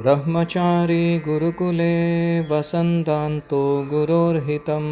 ब्रह्मचारी गुरुकुले वसन्तान्तो गुरोर्हितम्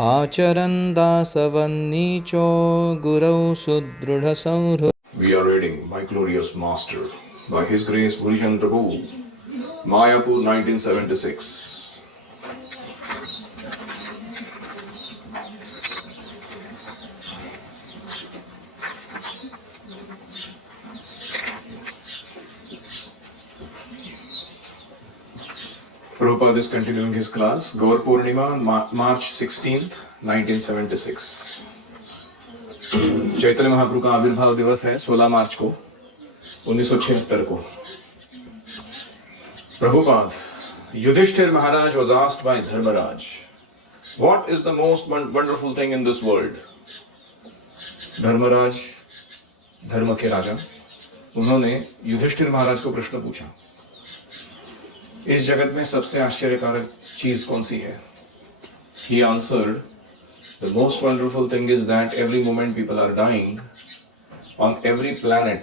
आचरन् दासवन्नीचो गुरौ सुदृढसंहृत्. We are reading My Glorious Master by His Grace Bhurijan Prabhu, Mayapur 1976. Prabhupada is continuing his class, Gaur Purnima, March 16th, 1976. Chaitanya Mahaprabhu का आविर्भाव दिवस है 16 मार्च को 1976 को. Prabhupada, Yudhishthir Maharaj was asked by Dharmaraj, what is the most wonderful thing in this world? Dharmaraj, धर्म के राजा, उन्होंने युधिष्ठिर महाराज को प्रश्न पूछा, इस जगत में सबसे आश्चर्यकारक चीज कौन सी है? He answered, the most wonderful thing is that every moment people are dying on every planet.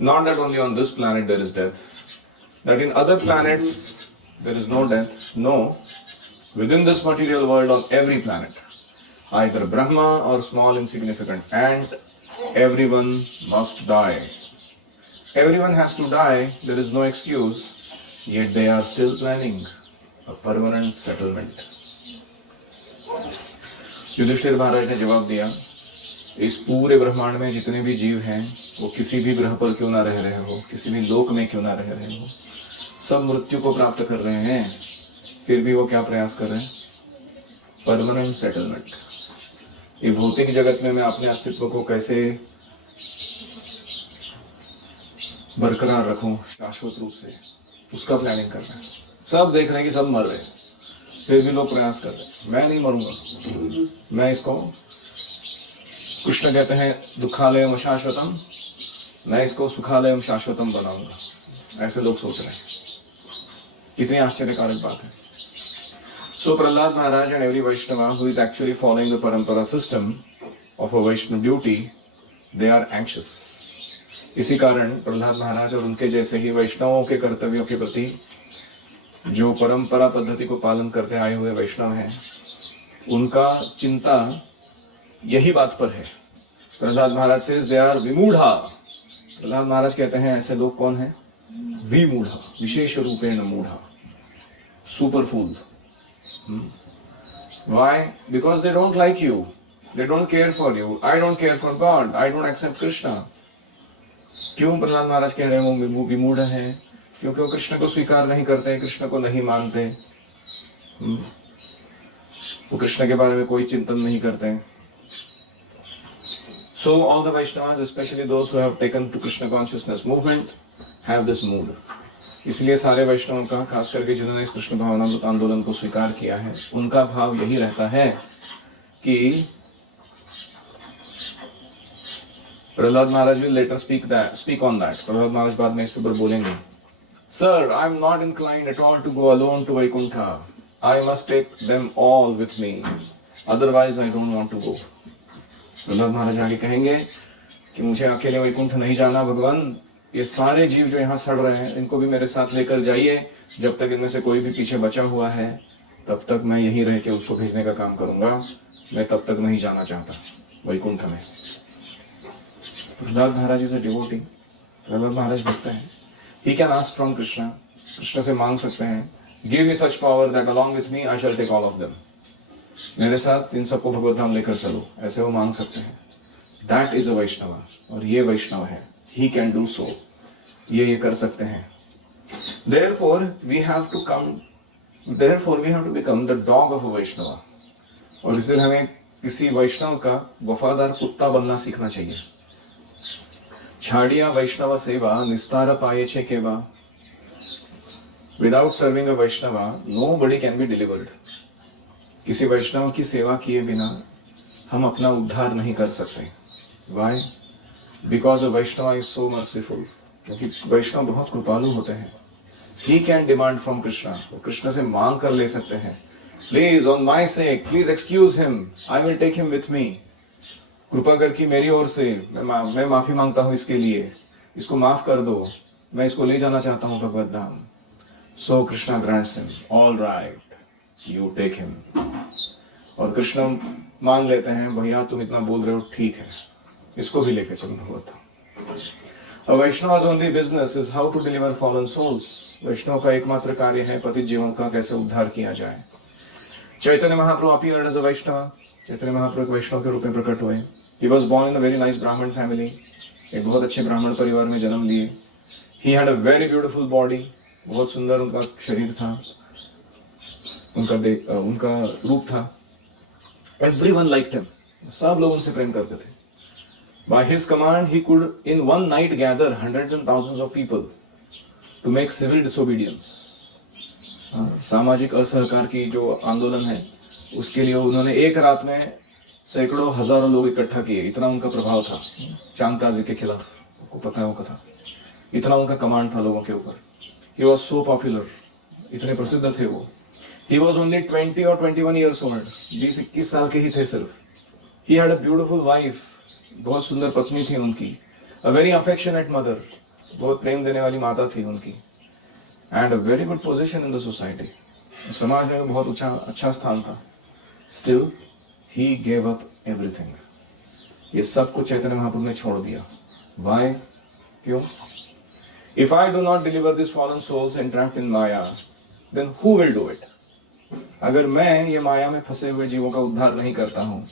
Not that only on this planet there is death, that in other planets there is no death. No, within this material world on every planet, either Brahma or small insignificant ant, everyone must die. Everyone has to die, there is no excuse. Yet they are still planning a permanent settlement. Yudhishthir महाराज ने जवाब दिया, इस पूरे ब्रह्मांड में जितने भी जीव हैं, वो किसी भी ग्रह पर क्यों ना रह रहे हो, किसी भी लोक में क्यों ना रह रहे हो, सब मृत्यु को प्राप्त कर रहे हैं, फिर भी वो क्या प्रयास कर रहे हैं? Permanent settlement. ये भौतिक जगत में मैं अपने अस्तित्व को कैसे बरकरार रखूं शाश्वत रूप से, उसका प्लानिंग करना है. सब देख रहे हैं कि सब मर रहे हैं, फिर भी लोग प्रयास कर रहे हैं, मैं नहीं मरूंगा, मैं इसको, कृष्ण कहते हैं दुखालयम शाश्वतम, मैं इसको सुखालयम शाश्वतम बनाऊंगा. ऐसे लोग सोच रहे हैं. कितनी आश्चर्यकारक बात है. So Prahlad Maharaj and every Vaishnav who is actually following the parampara system of a Vaishnav duty, they are anxious. इसी कारण प्रहलाद महाराज और उनके जैसे ही वैष्णवों के कर्तव्यों के प्रति जो परंपरा पद्धति को पालन करते आए हुए वैष्णव हैं, उनका चिंता यही बात पर है. प्रहलाद महाराज से दे आर विमूढ़ा. प्रहलाद महाराज कहते हैं ऐसे लोग कौन हैं? विमूढ़ा, विशेष रूपेण मूढ़ा, super fool. Why? Because they don't like you, they don't care for you. I don't care for God, I don't accept Krishna. क्यों प्रहलाद महाराज कह रहे हैं वो विमूढ़ है? क्योंकि वो कृष्ण को स्वीकार नहीं करते, कृष्ण को नहीं मानते, वो कृष्ण के बारे में कोई चिंतन नहीं करते. So all the Vaishnavas, especially those who have taken to Krishna consciousness movement, have this mood. इसलिए सारे वैष्णवों का, खास करके जिन्होंने इस कृष्ण भावनामृत आंदोलन को स्वीकार किया है, उनका भाव यही रहता है कि प्रहलाद महाराज will later speak on that. Prahlad महाराज बाद में इस पर बोलेंगे. Sir, I am not inclined at all to go alone to Vaikuntha. I must take them all with me. Otherwise, I don't want to go. Prahlad महाराज आगे कहेंगे कि मुझे अकेले वैकुंठ नहीं जाना भगवान. ये सारे जीव जो यहाँ सड़ रहे हैं, इनको भी मेरे साथ लेकर जाइए. जब तक इनमें से कोई भी पीछे बचा हुआ है, तब तक मैं यहीं रह के उसको भेजने का काम करूंगा. मैं तब तक नहीं जाना चाहता वैकुंठ में. प्रहलाद महाराज इज अ डिवोटी. प्रहलाद महाराज भक्त हैं. He can ask from Krishna. Krishna से मांग सकते हैं, Give me such power that along with me I shall take all of them. मेरे साथ इन सबको भगवत धाम लेकर चलो, ऐसे वो मांग सकते हैं. That is a Vaishnava. और ये वैष्णव है. He can do so. ये कर सकते हैं. Therefore we have to become the dog of a Vaishnava. और इसलिए हमें किसी वैष्णव का वफादार कुत्ता बनना सीखना चाहिए. छाड़िया वैष्णव सेवा निस्तार पाए छे केवा. Without serving a Vaishnava nobody can be delivered. किसी वैष्णव की सेवा किए बिना हम अपना उद्धार नहीं कर सकते. Why? Because a Vaishnav is so merciful. क्योंकि वैष्णव बहुत कृपालु होते हैं. He can demand from Krishna. वो कृष्ण से मांग कर ले सकते हैं, please on my sake please excuse him, I will take him with me. कृपा करके मेरी ओर से मैं माफी मांगता हूँ इसके लिए, इसको माफ कर दो, मैं इसको ले जाना चाहता हूँ Bhagavat Dham. So Krishna grants him, all right, you take him. और कृष्ण मान लेते हैं, भैया तुम इतना बोल रहे हो, ठीक है, इसको भी लेके चलो भगवत धाम। A Vaishnava's only business is how to deliver fallen souls. वैष्णव का एकमात्र कार्य है पतित जीवन का कैसे उद्धार किया जाए। Chaitanya Mahaprabhu appeared as a Vaishnava. Chaitanya Mahaprabhu एक वैष्णव के रूप में प्रकट हुए। He was born in a very nice Brahmin family. एक बहुत अच्छे ब्राह्मण परिवार में जन्म लिए। He had a very beautiful body. बहुत सुंदर उनका शरीर था, उनका रूप था। Everyone liked him. सब लोग उनसे प्रेम करते थे। By his command, he could in one night gather hundreds and thousands of people to make civil disobedience. सामाजिक असहकार की जो आंदोलन है, उसके लिए उन्होंने एक रात में सैकड़ों हजारों लोग इकट्ठा किए। इतना उनका प्रभाव था चांदकाजी के खिलाफ, आपको पता है वो कथा। इतना उनका कमांड था लोगों के ऊपर। He was so popular, इतने प्रसिद्ध थे वो। He was only 20 or 21 years old. 20-21 साल के ही थे सिर्फ। He had a beautiful wife. बहुत सुंदर पत्नी थी उनकी। A very affectionate mother. बहुत प्रेम देने वाली माता थी उनकी। And a very good position in the society. समाज में बहुत अच्छा स्थान था। Still, he gave up everything. ये सब कुछ चैतन्य महाप्रभु ने छोड़ दिया। Why? क्यों? If I do not deliver these fallen souls entrapped in Maya, then who will do it? अगर मैं ये माया में फंसे हुए जीवों का उद्धार नहीं करता हूँ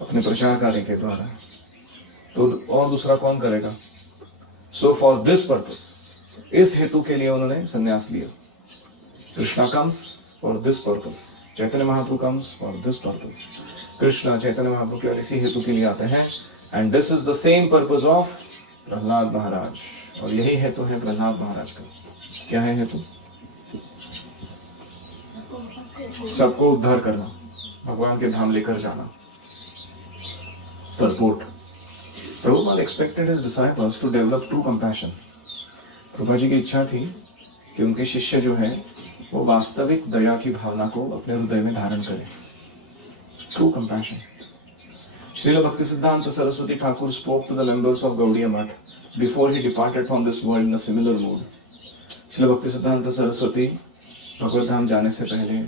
अपने प्रचार कार्य के द्वारा, तो और दूसरा कौन करेगा? सो फॉर दिस पर्पस, इस हेतु के लिए उन्होंने संन्यास लिया। Krishna comes for this purpose, Chaitanya Mahaprabhu comes for this purpose. Krishna Chaitanya Mahaprabhu केवल इसी हेतु के लिए आते हैं। And this is the same purpose of Prahlad Maharaj, और यही हेतु है प्रहलाद महाराज का। क्या है हेतु? सबको उद्धार करना, भगवान के धाम लेकर जाना। Purport. Prabhupada expected his disciples to develop true compassion. Prabhupada ji की इच्छा थी कि उनके शिष्य जो है वो वास्तविक दया की भावना को अपने हृदय में धारण करें। True compassion. Srila Bhaktisiddhanta Saraswati Thakur spoke to the members of Gaudiya Math before he departed from this world in a similar mood. Srila Bhaktisiddhanta Saraswati भगवत धाम जाने से पहले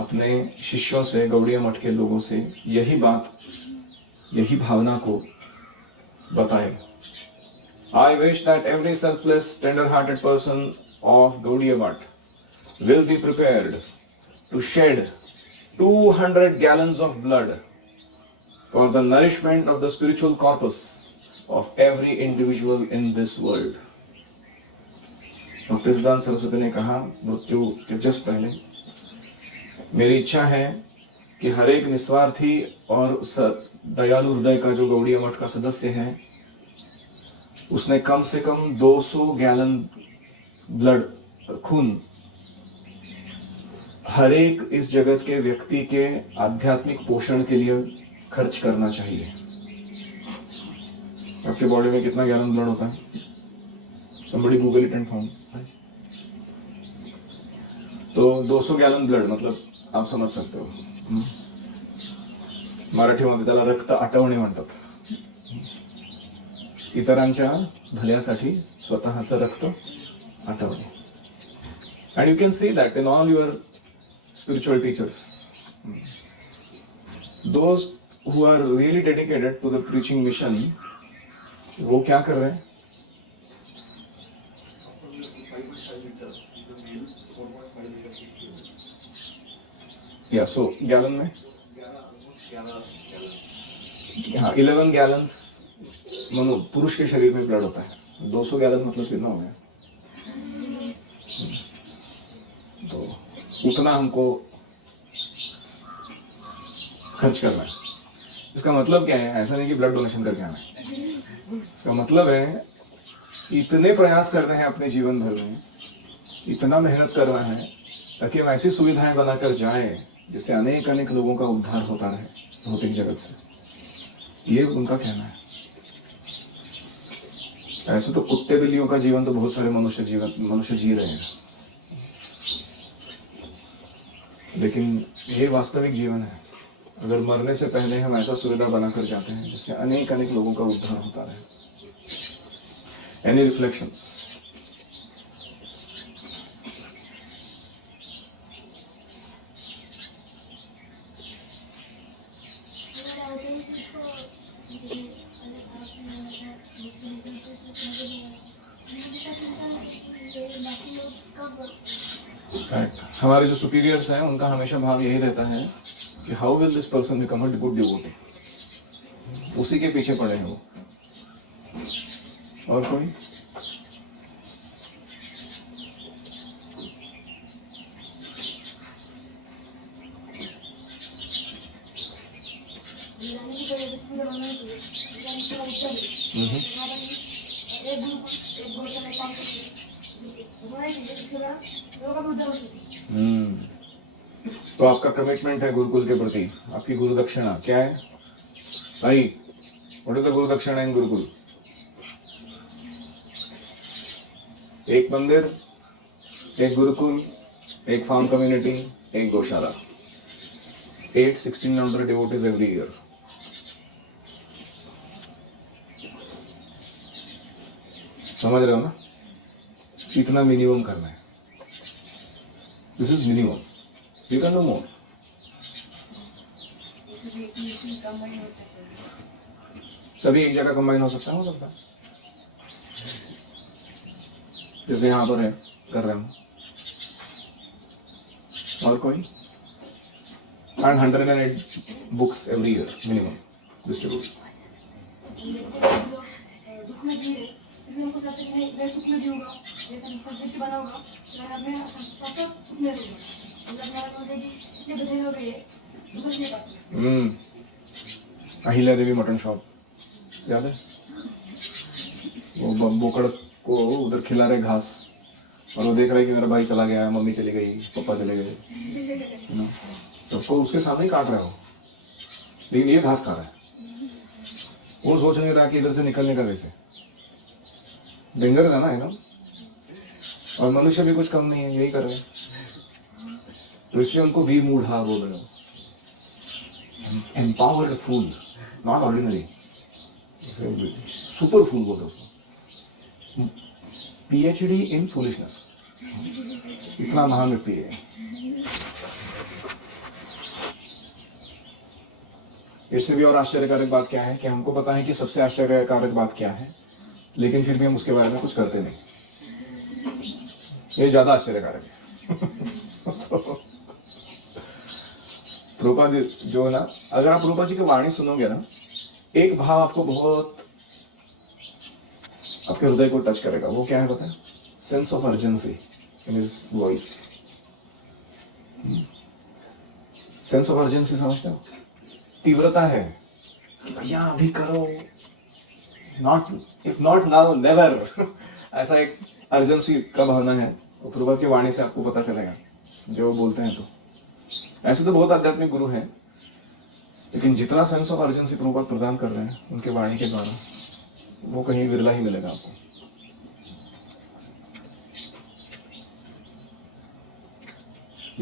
अपने शिष्यों से, गौड़िया मठ के लोगों से यही बात, यही भावना को बताए। I wish that every selfless, tender-hearted person of Gaudiya Math will be prepared to shed 200 gallons of blood for the nourishment of the spiritual corpus of every individual in this world. भक्तिसिद्धांत Saraswati ने कहा मृत्यु के just पहले, मेरी इच्छा है कि हर एक निस्वार्थी और दयालु हृदय का जो गौड़िया मठ का सदस्य है, उसने कम से कम 200 गैलन ब्लड, खून, हर एक इस जगत के व्यक्ति के आध्यात्मिक पोषण के लिए खर्च करना चाहिए। आपके बॉडी में कितना गैलन ब्लड होता है? Somebody Google it and found. तो 200 गॅलन ब्लड मतलब आप समज सकते हो, मराठीमध्ये त्याला रक्त आटवणे म्हणतात। इतरांच्या भल्यासाठी स्वतःचं रक्त आटवणे। And you can see that in all your spiritual teachers, those who are really dedicated to the preaching mission, वो क्या कर रहे हैं? या सो गैलन में, हाँ 11 गैलन्स पुरुष के शरीर में ब्लड होता है। 200 गैलन मतलब कितना हो गया? तो उतना हमको खर्च करना है। इसका मतलब क्या है? ऐसा नहीं कि ब्लड डोनेशन करके आना है। इसका मतलब है इतने प्रयास करने हैं अपने जीवन भर में, इतना मेहनत करना है ताकि हम ऐसी सुविधाएं बनाकर जाए जिससे अनेक अनेक लोगों का उद्धार होता रहे भौतिक जगत से। ये उनका कहना है। ऐसे तो कुत्ते बिल्लियों का जीवन तो बहुत सारे मनुष्य जी रहे हैं, लेकिन ये वास्तविक जीवन है। अगर मरने से पहले हम ऐसा सुविधा बनाकर जाते हैं जिससे अनेक अनेक लोगों का उद्धार होता रहे। Any reflections? Right. हमारे जो सुपीरियर्स हैं उनका हमेशा भाव यही रहता है कि how will this person become a good devotee, उसी के पीछे पड़े हैं वो। और कोई? तो आपका कमिटमेंट है गुरुकुल के प्रति, आपकी गुरु दक्षिणा क्या है भाई? व्हाट इज द गुरु दक्षिणा इन गुरुकुल? एक मंदिर, एक गुरुकुल, एक फार्म कम्युनिटी, एक गौशाला, 8-1600 devotees every year. समझ रहे हो ना? इतना मिनिमम करना है। This is minimum, you can do more. सभी एक जगह कंबाइन हो सकता है, हो सकता है। जैसे यहाँ पर है, कर रहे हैं। और कोई? And 108 books every year minimum distribute. Ahilya Devi mutton shop याद है? वो बोकड़ को उधर खिला रहे घास और वो देख रहा है कि मेरा भाई चला गया, मम्मी चली गई, पापा चले गए, तो उसको उसके सामने ही काट रहा हो, लेकिन ये घास खा रहा है। वो सोच नहीं रहा कि इधर से निकलने का कैसे। डेंजरस है ना, है ना? और मनुष्य भी कुछ कम नहीं है, यही कर रहे हैं। तो इसलिए उनको वी मूढ़ा बोल रहे हो। Empowered fool, not ordinary, super fool बोलते उसको। PhD इन फूलिशनेस, इतना महान व्यक्ति है। इससे भी और आश्चर्यकारक बात क्या है कि हमको पता है कि सबसे आश्चर्यकारक बात क्या है, लेकिन फिर भी हम उसके बारे में कुछ करते नहीं। ये ज्यादा आश्चर्यकारक है। प्रभुपाद जो है ना, अगर आप प्रभुपाद जी की वाणी सुनोगे ना, एक भाव आपको बहुत आपके हृदय को टच करेगा। वो क्या है पता है? Sense of urgency in his voice. Sense of urgency समझते हो? तीव्रता है कि भैया अभी करो, not if not now never. ऐसा एक अर्जेंसी का भावना है। प्रभुपाद की वाणी से आपको पता चलेगा जो बोलते हैं। तो ऐसे तो बहुत आध्यात्मिक गुरु हैं, लेकिन जितना सेंस ऑफ अर्जेंसी प्रभुपाद प्रदान कर रहे हैं उनके वाणी के द्वारा, वो कहीं विरला ही मिलेगा आपको।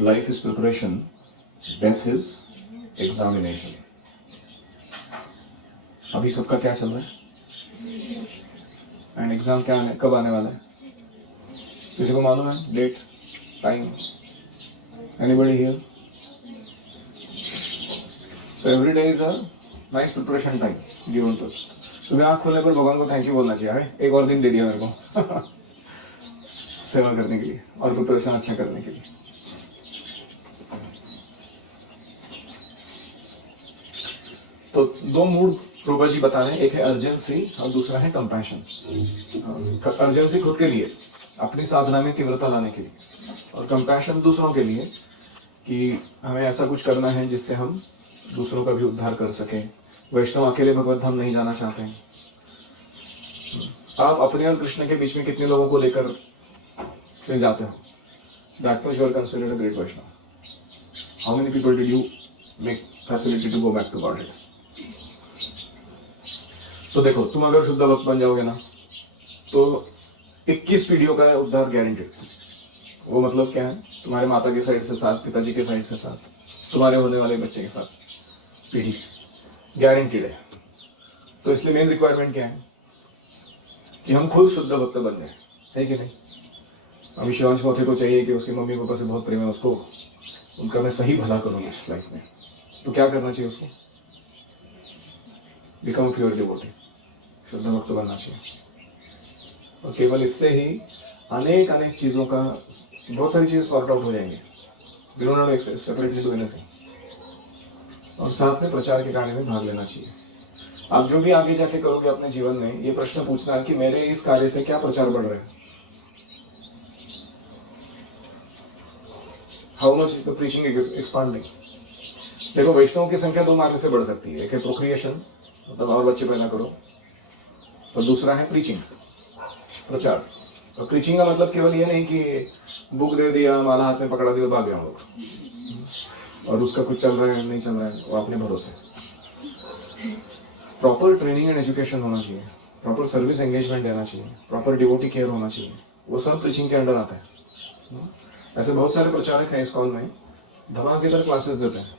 Life is preparation, death is examination. अभी सबका क्या चल रहा है? एंड एग्जाम क्या आने, कब आने वाला है? किसी को मालूम है date, time? Anybody here? So every day is a nice preparation time given to us. सुबह आँख खोलने पर भगवान को थैंक यू बोलना चाहिए, अरे एक और दिन दे दिया मेरे को सेवा करने के लिए और प्रिपरेशन अच्छा करने के लिए। तो दो मूड प्रभुपाद जी बता रहे हैं, एक है अर्जेंसी और दूसरा है कंपैशन। अर्जेंसी खुद के लिए, अपनी साधना में तीव्रता लाने के लिए, और कंपैशन दूसरों के लिए कि हमें ऐसा कुछ करना है जिससे हम दूसरों का भी उद्धार कर सके। वैष्णव अकेले भगवत धाम नहीं जाना चाहते हैं। आप अपने और कृष्ण के बीच में कितने लोगों को लेकर फिर जाते हो? That much you are considered a great Vaishnav. How many people did you make facility to go back to Godhead? तो देखो, तुम अगर शुद्ध भक्त बन जाओगे ना, तो 21 पीढ़ियों का उद्धार गारंटेड। वो मतलब क्या है? तुम्हारे माता के साइड से 7, पिताजी के साइड से 7, तुम्हारे होने वाले बच्चे के साथ पीढ़ी गारंटीड है। तो इसलिए मेन रिक्वायरमेंट क्या है? कि हम खुद शुद्ध भक्त बन जाए, है कि नहीं? अभी शिवांश चौथे को चाहिए कि उसकी मम्मी पापा से बहुत प्रेम है उसको, उनका मैं सही भला करूँगा इस लाइफ में, तो क्या करना चाहिए उसको? बिकम प्योर डिवोटी, शुद्ध भक्त बनना चाहिए। और केवल इससे ही अनेक अनेक चीज़ों का, बहुत सारी चीज़ें सॉर्ट आउट हो जाएंगी। We don't have to separately do anything. और साथ में प्रचार के कार्य में भाग लेना चाहिए। आप जो भी आगे जाके करोगे अपने जीवन में, ये प्रश्न पूछना है कि मेरे इस कार्य से क्या प्रचार बढ़ रहा है। How much is the preaching expanding? देखो, वैष्णव की संख्या दो मार्ग से बढ़ सकती है। एक है प्रोक्रिएशन, मतलब और बच्चे पैदा करो, और दूसरा है प्रीचिंग, प्रचार। और प्रीचिंग का मतलब केवल ये नहीं कि बुक दे दिया, माला हाथ में पकड़ा दिया, भाग गया हम लोग, और उसका कुछ चल रहा है नहीं चल रहा है वो अपने भरोसे। प्रॉपर ट्रेनिंग एंड एजुकेशन होना चाहिए, प्रॉपर सर्विस एंगेजमेंट देना चाहिए, प्रॉपर डिवोटी केयर होना चाहिए, वो सब प्रीचिंग के अंडर आता है। ऐसे बहुत सारे प्रचारक हैं इस्कॉन में, धमाकेदार क्लासेस देते हैं,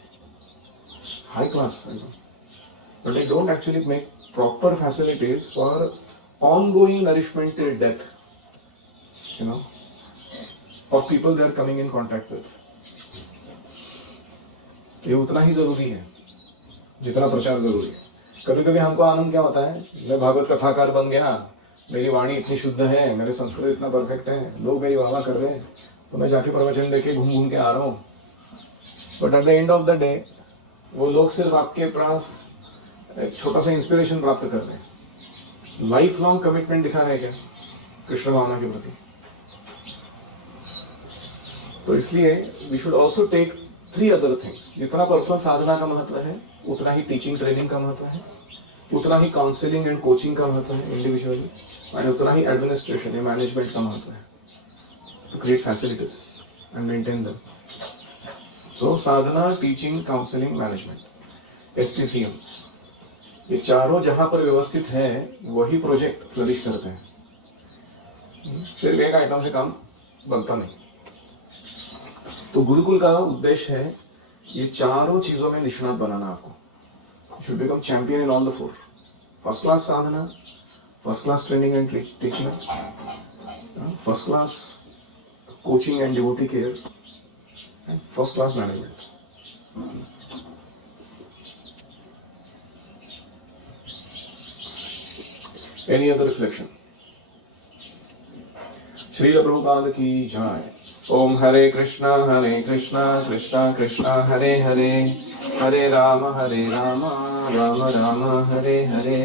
high class, but they don't actually make proper facilities for ongoing nourishment till death, you know, of people they are coming in contact with. ये उतना ही जरूरी है जितना प्रचार जरूरी है। कभी कभी हमको आनंद क्या होता है, मैं भागवत कथाकार बन गया, मेरी वाणी इतनी शुद्ध है, मेरे संस्कृत इतना परफेक्ट है, लोग मेरी वाह कर रहे हैं, तो मैं जाके प्रवचन देके घूम घूम के आ रहा हूँ। But at the end of the day वो लोग सिर्फ आपके पास एक छोटा सा इंस्पिरेशन प्राप्त कर रहे हैं, लाइफ लॉन्ग कमिटमेंट दिखा रहे हैं क्या कृष्ण भावना के प्रति? तो इसलिए we should also take 3 other things. जितना पर्सनल साधना का महत्व है, उतना ही टीचिंग ट्रेनिंग का महत्व है, उतना ही काउंसलिंग एंड कोचिंग का महत्व है इंडिविजुअली, एंड उतना ही एडमिनिस्ट्रेशन या मैनेजमेंट का महत्व है, to create facilities and maintain them. So साधना, टीचिंग, काउंसलिंग, मैनेजमेंट, STCM, ये चारों जहां पर व्यवस्थित है वही प्रोजेक्ट फ्लरिश करते हैं। सिर्फ एक आइटम से काम बनता नहीं। तो गुरुकुल का उद्देश्य है ये चारों चीजों में निष्णात बनाना आपको। You should become champion in all the 4. First class sadhana, first class training and teaching, first class coaching and devotee care, and first class management. Any other reflection? Srila Prabhupada की जय। ओम हरे कृष्णा कृष्णा कृष्णा हरे हरे, हरे राम राम राम हरे हरे।